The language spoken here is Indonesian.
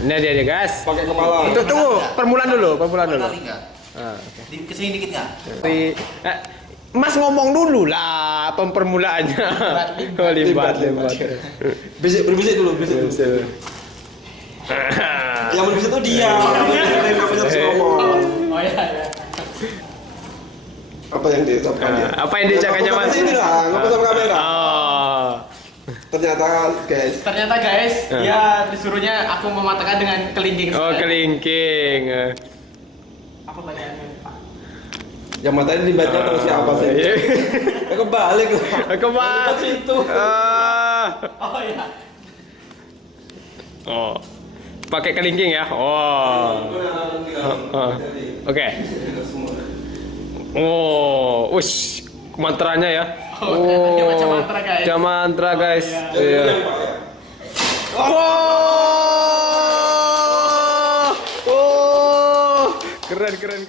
Ini dia guys. Pakai kepala. Tunggu, permulaan dulu. Kesini dikit nggak? Mas ngomong dulu lah permulaannya. Limbat. Berbisik dulu. Yang berbisik tuh dia. Yang harus ngomong. Oh iya. Apa yang diucapkan dia? Apa yang diucapkannya Mas? Ini lah, ngobrol sama kamera. Oh. Ternyata guys, dia disuruhnya aku mematahkan dengan kelingking. Oh, kelingking. Apa pertanyaannya, Pak? yang matanya dibaca tahu siapa sih? Ya kebalik lah. Kebalik situ. Oh iya. Oh. Pakai kelingking ya? Oh. Oke. Oh, ush, mantranya ya. Oh, dia baca mantra guys. Baca mantra guys. Iya. Oh, keren.